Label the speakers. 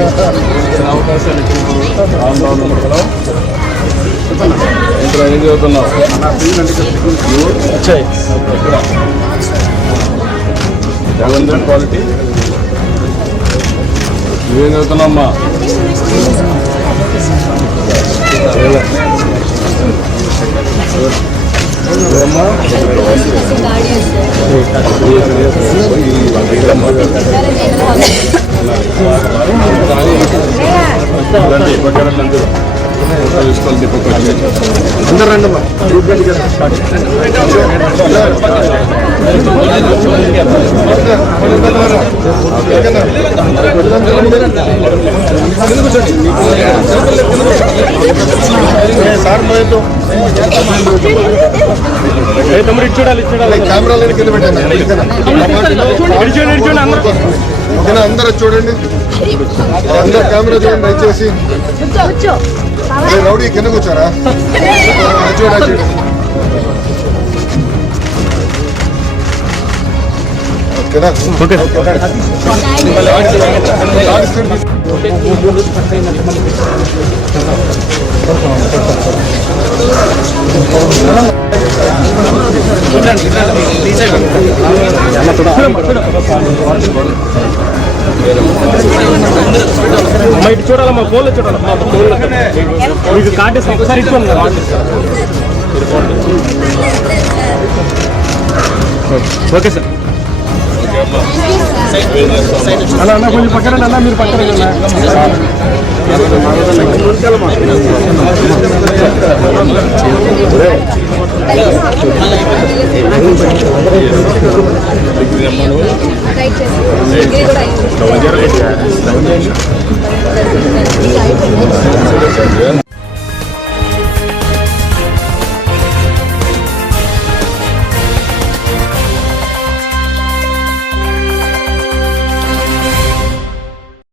Speaker 1: అవకాశాలు ఇచ్చినందుకు ఆందోళన కదా ఇంకా ఏం చదువుతున్నావు వచ్చాయి ఎక్కడ ఎలా క్వాలిటీ ఏం చదువుతున్నావమ్మా ఏమ్మా? అందరూ. తీసుకోవాలి దీపక్
Speaker 2: అందరు రండి సార్
Speaker 1: తమ్ముడు ఇటు చూడాలి కెమెరా చూడాలి
Speaker 2: కెమెరాలు కింద పెట్టండి
Speaker 1: అందరూ
Speaker 2: చూడండి అందరు కెమెరా చూడండి దయచేసి రౌడీ కింద కూర్చోరా చూడ చూడు ఓకేనా
Speaker 1: అమ్మ ఇటు చూడాలమ్మా ఫోన్లో చూడాలమ్మా ఫోన్లో మీకు కార్డు ఒకసారి ఇచ్చుకోండి ఓకే సార్. అలా అన్న కొంచెం పక్కన అన్న మీరు పక్కన రండి అన్న.